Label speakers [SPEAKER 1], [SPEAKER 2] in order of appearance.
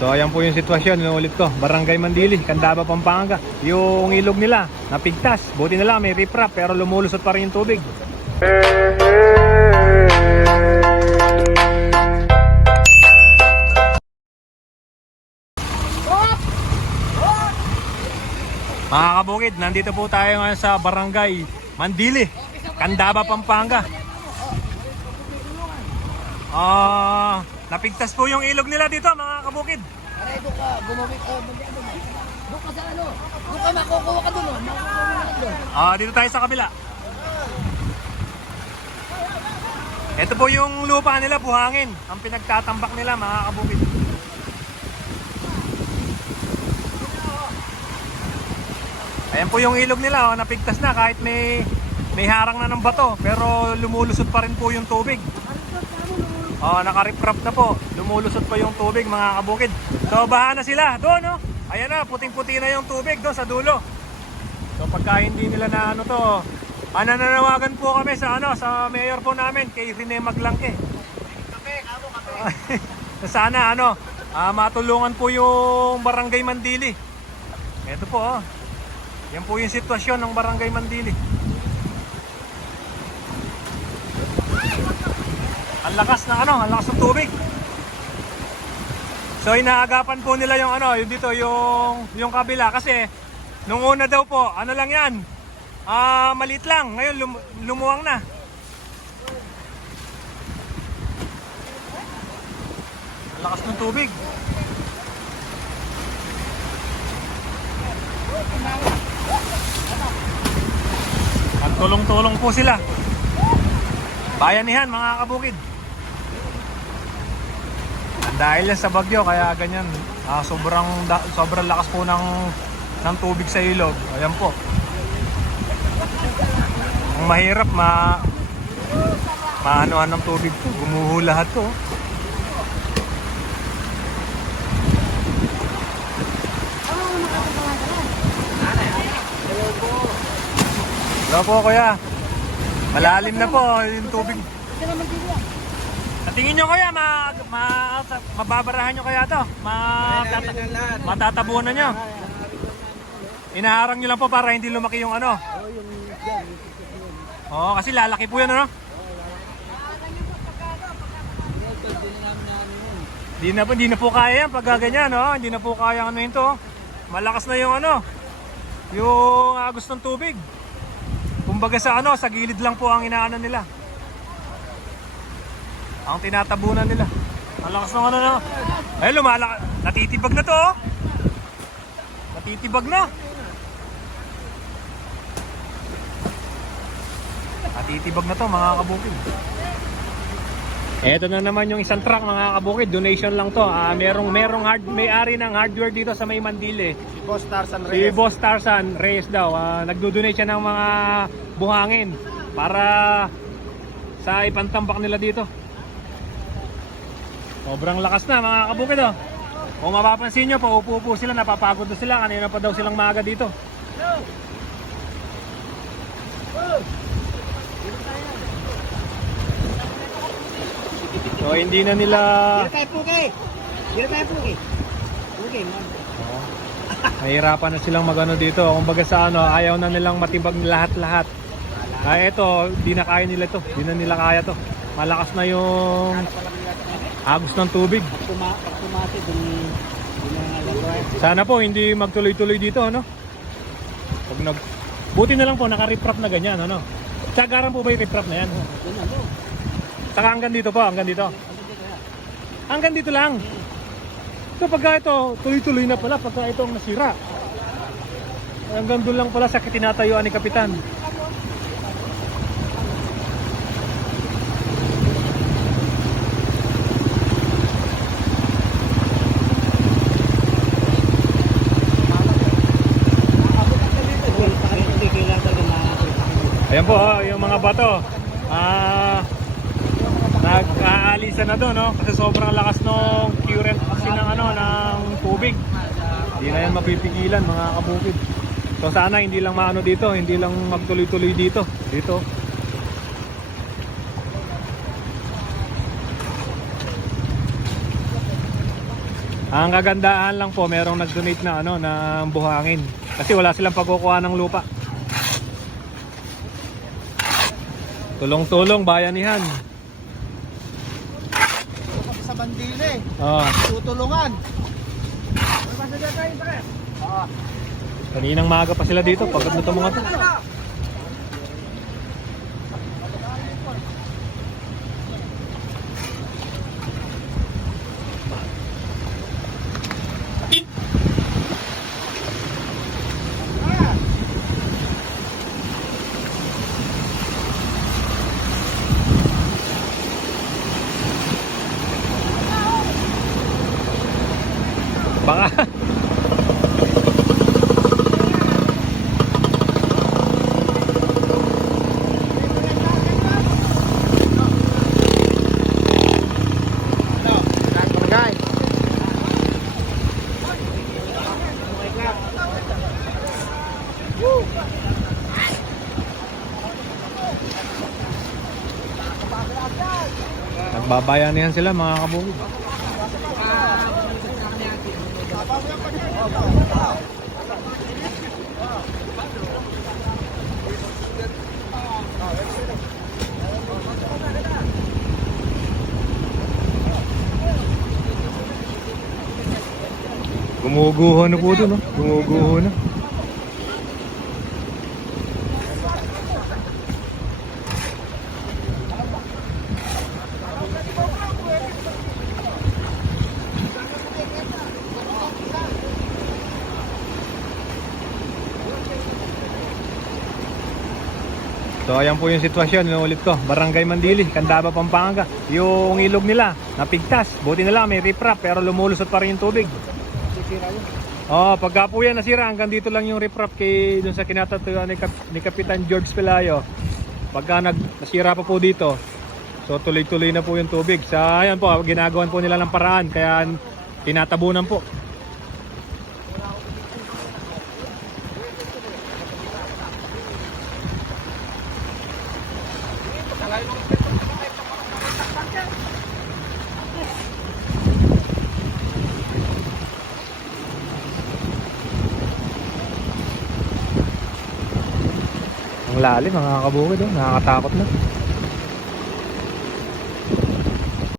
[SPEAKER 1] So ayan po yung sitwasyon, inuulit ko. Barangay Mandili, Candaba, Pampanga. Yung ilog nila, napigtas. Buti na lang may riprap pero lumulusot pa rin yung tubig. Mga kabukid, nandito po tayo ngayon sa Barangay Mandili, Candaba, Pampanga. Ah, napigtas po yung ilog nila dito mga kabukid.
[SPEAKER 2] Aray, doon ka, gumamit, uh, ano. Doon ka sa ano, doon ka makukuha ka doon, oh. makukuha ka doon.
[SPEAKER 1] Ah, dito tayo sa kabila. Ito po yung lupa nila, buhangin. Ang pinagtatambak nila, mga kabukid. Ayan po yung ilog nila, oh, napigtas na kahit may may harang na ng bato, pero lumulusot pa rin po yung tubig. Oh, nakariprap na po. Lumulusot pa yung tubig, mga kabukid. So, baha na sila. Doon, no? Ayan na, puting-puti na yung tubig doon sa dulo. So pagka hindi nila na ano to, ah, nananawagan po kami sa ano sa mayor po namin kay Rene Maglangke.
[SPEAKER 2] Kape, kamo kape.
[SPEAKER 1] Sana ano, ah, matulungan po yung Barangay Mandili. Ito po oh. Yan po yung sitwasyon ng Barangay Mandili. Ang lakas ng ano, ang lakas ng tubig. So inaagapan po nila yung ano, yung dito yung yung kabila kasi nung una daw po, ano lang 'yan. Ah, maliit lang. Ngayon lum- lumuwang na. Ang lakas ng tubig. Ang tulong-tulong po sila. Bayanihan mga kabukid. Dahil sa bagyo kaya ganyan. Ah, sobrang da- sobrang lakas po ng ng tubig sa ilog. Ayan po. Ang mahirap ma maanohan ng tubig to. Gumuho lahat to. Hello po kuya. Malalim na po yung tubig.
[SPEAKER 2] Sila magdili ah.
[SPEAKER 1] Sa tingin nyo kaya, ma, ma, mababarahan nyo kaya to? Ma, matatabuhan na nyo? Inaharang nyo lang po para hindi lumaki yung ano? Oo, kasi lalaki po yan ano? Di na po, di na po kaya yan pag ganyan, no? Hindi na po kaya ano yun to. Malakas na yung ano, yung agos ng tubig. Kumbaga sa ano, sa gilid lang po ang inaano nila. Ang tinatabunan nila. Ang lakas ng ano na. Ay, lumalaki. Natitibag na to, oh. Natitibag na. Natitibag na to, mga kabukid. Ito na naman yung isang truck mga kabukid, donation lang to. Ah, merong merong hard may-ari ng hardware dito sa May Mandile.
[SPEAKER 2] Si Boss Tarzan
[SPEAKER 1] Si Boss Tarzan Reyes daw, ah, nagdo-donate siya ng mga buhangin para sa ipantambak nila dito. Sobrang lakas na mga kabukid oh. Kung mapapansin nyo, paupo-upo sila, napapagod na sila. Kanina pa daw silang maaga dito. So hindi na nila
[SPEAKER 2] Dili tayo puki. Dili tayo. Puki, man.
[SPEAKER 1] Nahihirapan na silang magano dito. Kumbaga sa ano, ayaw na nilang matibag lahat-lahat. Kaya ito, di na kaya nila to. Di na nila kaya to. Malakas na yung agos ng tubig.
[SPEAKER 2] Pag tuma pag tumasi dun dun.
[SPEAKER 1] Sana po hindi magtuloy-tuloy dito, ano? Pag nag Buti na lang po naka-riprap na ganyan, ano? Sagaran po ba yung riprap na yan?
[SPEAKER 2] Dun na, no.
[SPEAKER 1] Saka hanggang dito po, hanggang dito. Hanggang dito lang. So pagka ito, tuloy-tuloy na pala pagka ito ang nasira. Hanggang doon lang pala sa tinatayuan ni Kapitan. Ayan po, oh, yung mga bato. Ah, nag-aalisan na doon, no? Kasi sobrang lakas ng current kasi ng ano, ng tubig. Hindi na yan mapipigilan, mga kabukid. So sana hindi lang maano dito, hindi lang magtuloy-tuloy dito. Dito. Ang kagandahan lang po, merong nag-donate na ano, ng buhangin. Kasi wala silang pagkukuha ng lupa. Tulong-tulong, bayanihan.
[SPEAKER 2] Sa bandile,
[SPEAKER 1] Oh,
[SPEAKER 2] tutulungan.
[SPEAKER 1] kaninang maaga pa sila dito, pagod na itong mga to. Baka
[SPEAKER 2] Barangay.
[SPEAKER 1] Nagbabayanihan sila mga kabukid. Gumuguho na po doon, no? Gumuguho na. So ayan po yung sitwasyon, inuulit ko. Barangay Mandili, Candaba, Pampanga. Yung ilog nila, napigtas. Buti na lang may riprap pero lumulusot pa rin yung tubig.
[SPEAKER 2] Sisira yun.
[SPEAKER 1] Oh, pagka po yan nasira, hanggang dito lang yung riprap kay dun sa kinatatuyuan ni, Kap- ni Kapitan George Pelayo. Pagka nag, nasira pa po dito, so tuloy-tuloy na po yung tubig. Sa ayan po, ginagawan po nila ng paraan, kaya tinatabunan po. Lalim, mga kabukid, oh. nakakatakot na.